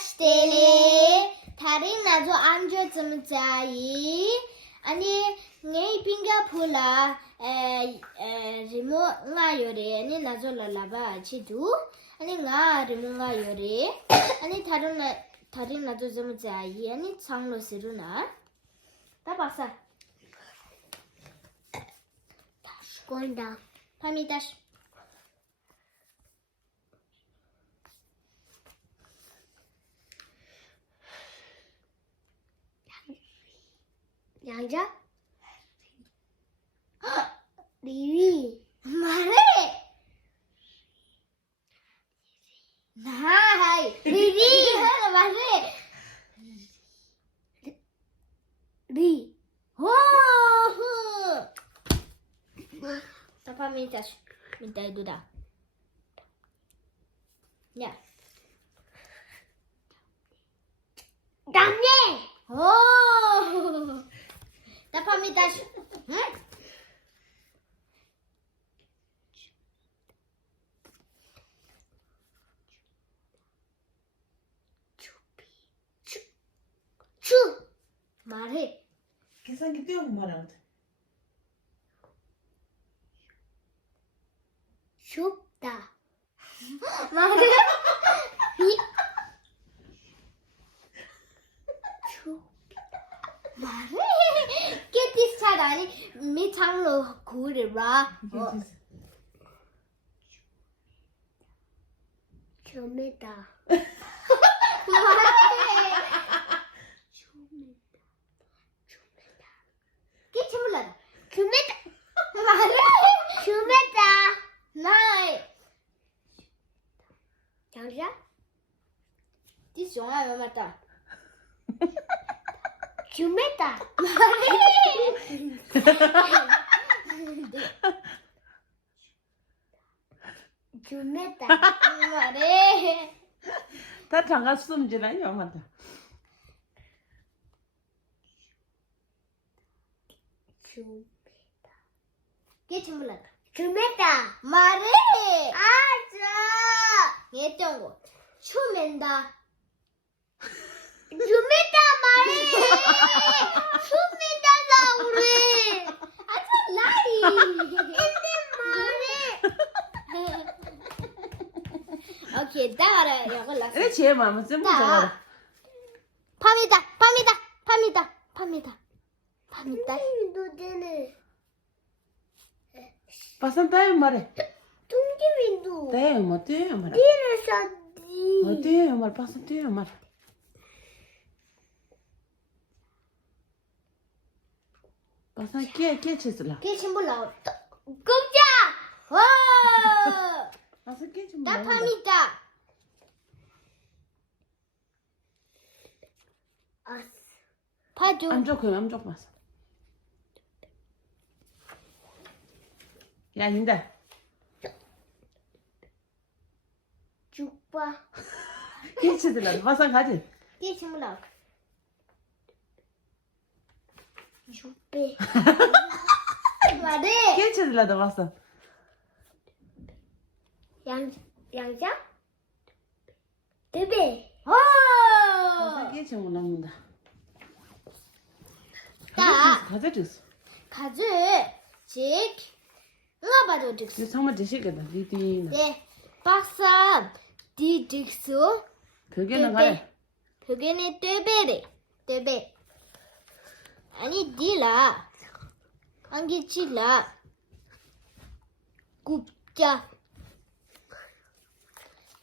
stele 다른 나도 앉아 좀 자이 아니 내 빙가 풀라 리모 nga 요래 아니 나도 라라바 치두 아니 nga 리모 nga 요래 아니 다른 나도 좀 자이 아니 창로 시루나 다 봤어 Going down. 밤이 다시 양자? 리리. 말해 나이 리리 하나 말해 리. 오 Tapa minta itu dah. Ya. 남네. Oh. Tapa minta. 추. 말해. 계산기 떼고 말하거든. 춥다. 말해. 추. 말해. 깨티 스타일 아니 미창로 구리라. 좀이다. 말해. 깨치 몰라. 좀이다. 말해. 좀이다. 나이. 양자? 디 정아 왜 맞다. 좀이다. 좀이다. 말해. 다 장가 숨지나 요만다. 좀. 깨치 몰라. 좀이다. 말해. 아자. 얘던 거. 추맨다. 좀이다 말해. 좀이다다 우리. 아주 라이. 말해. 오케이, 따라 이거 라스. 에 제일 마음은 좀 무서워. 밤이다. 노제네. 바산 따요 말해. 동기민도. 따요 뭐 따요 말해. 이래서지. 뭐 따요 말 바산 따요 말해. 바산 깨 치슬라. 깨치 몰라. 꼼짝. 와! 바산 깨 좀. 나 밤이다. 아스. 봐줘. 안 좋고 안 좋고 봤어. 야 인다. 죽봐. 깨 치슬라. 바산 가지. 깨치 몰라. 죽배. 말해. 깨 치슬라도 봤어. 양자? 베베. 바산 깨 치면 남는다. 딱. 가자 주스. 가즈. 직. 응아 봐도 이 딕스. 정말 드시겠다. 리디나. 네. 박사. 디 딕스. 그게는 가래. 벽에는 떼베. 아니 니라. 안기 칠라. 굽자.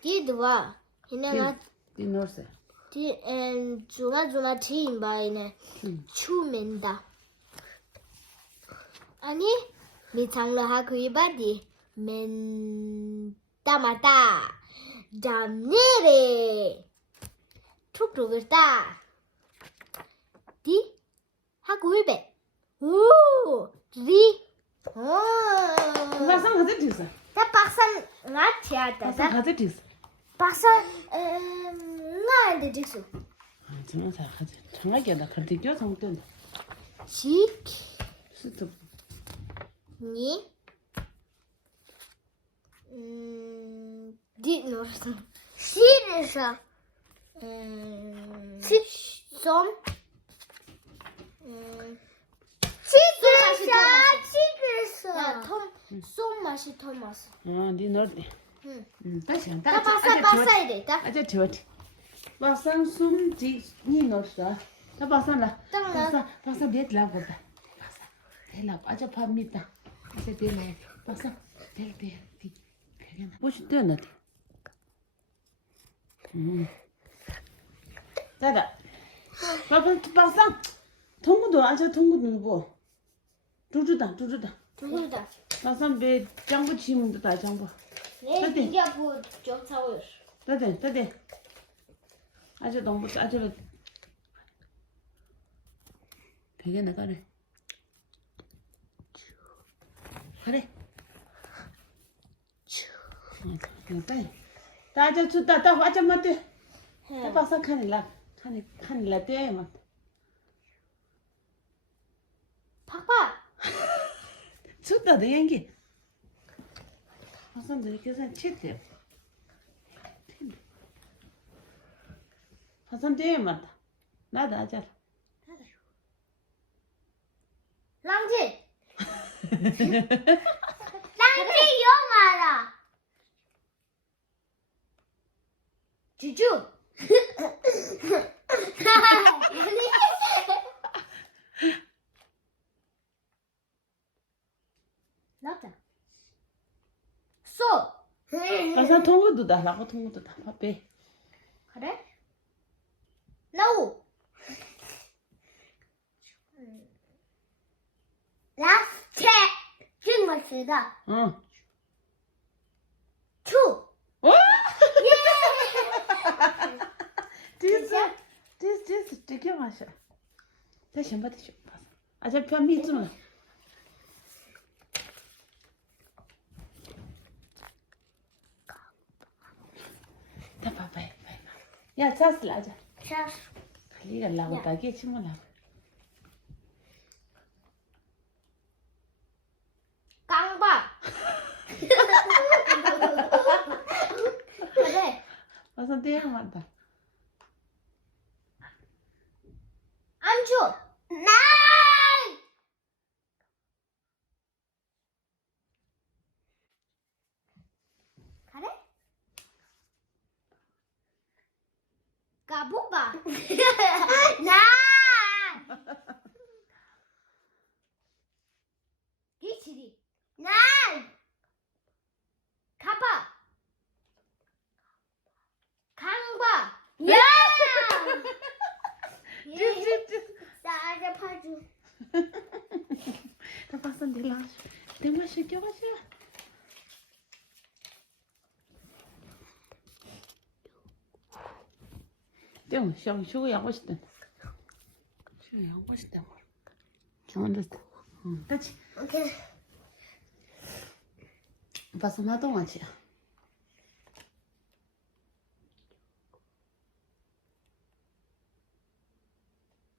디드와 히나가 디노스. 중아 티인바이네 추맨다. 아니 미창로 하구이바디 맨따마따 잠네레 툭툭을따 디 하구이베 오리 바산 가자 주스. 다 박산 나티아다 바산 가자 주스. 박산 나인데 딕수 정말 잘 가자. 정확히 나 그렇게 껴 성뜬. 직 스톱. 니 디 노르스 시르사. 솜. 치그레서. 야, 솜 맛이 더 맛있어. 네 넣을 때. 다시 한 나 바삭바삭 이래, 다. 아저 저지. 바삭 숨지 니 넣었어. 다 바삭라. 바삭 됐라 보다. 바삭. 됐라. 아저 밥니다. 아저 됐라. 바삭. 됐. 그냥 무슨 되나? 자자. 바삭. 통구도 아저 통구도 뭐. 두주다. 누구다? 바삭 배 장부 치면 다 장부. 내 어때? 비교부 좀 사올. 따대. 아주 너무 아주 되게 나가네. 그래. 따. 따져 주다 따 와자 맞대. 다 봐서 칸이라 때 맞. 팍팍. 주다 내 연기. 무슨 이렇게 산 칠대. 하선 때 맞다. 나도 아자. 랑지. 랑지 영화라. 주주. 나다. 소. 하선 통구도 다 라고 통구도 다 밥배. 그래? 라우. 라스트. 정말 세다. 응. 투. 와! this 되게 맛있어. 다시 한번 드셔. 아저 편미 좀. 다 봐봐. 야, 찼을 아자. 자, 이거 나오다게 친구 나. 깡바. 그래. 와서 대야 맞다. 안주. 나이. 그래? 까부바. 나이. 기치리. 나이. 가바. 강바. 야. 찌찌찌. 싸게 파주. 다 봤어 내가. 내 맛이 껴가지. 땡, 쉬고 양고 싶다. 쉬고 양고 싶다. 좋은데. 응, 됐지. 오케이. 봤어 나도 같이.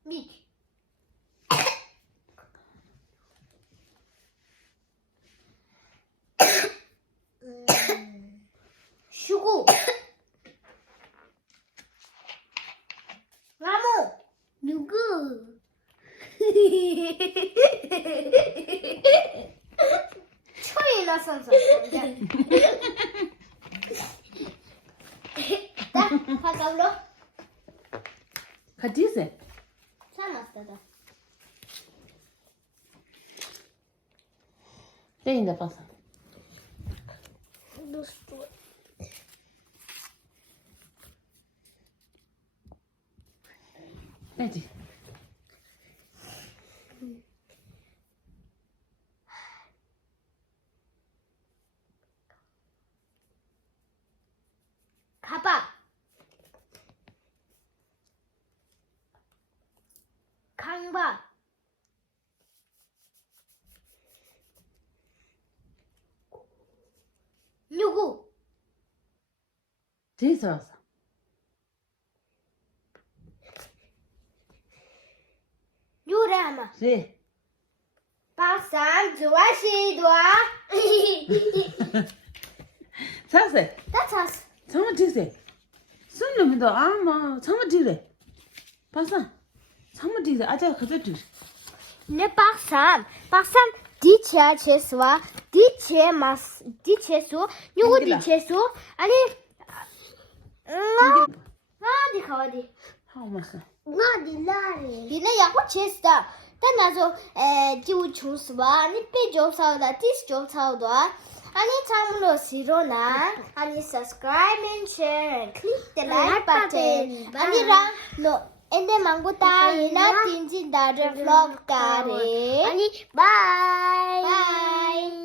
밑. 슈구. 나무. 누구? 초이 나선서. 자, 바깥으로. 같이 있어. 참았다. 땡인데 봤어. 누구? 되지. 가봐. 강바. 누구? 제일 좋았어. 유라마. 네. 박상 좋아시도아. 사세. 나 찼어. 정말 제세. 손 넣으면 너 아마 참아지래. 봤어? 참아지래. 아자 그저지. Ne paksam di che cheswa di che mas di chesu yugo di chesu ani di khawadi 하고마서. 나 딜라리. dina ya chesta tanazo jiu chuswa ani pe job sauda tis job sauda ani chamlo sirona ani subscribe and share and click the like button ani ra no ende manguta ina tinjin da vlog kare 아니, 바이. bye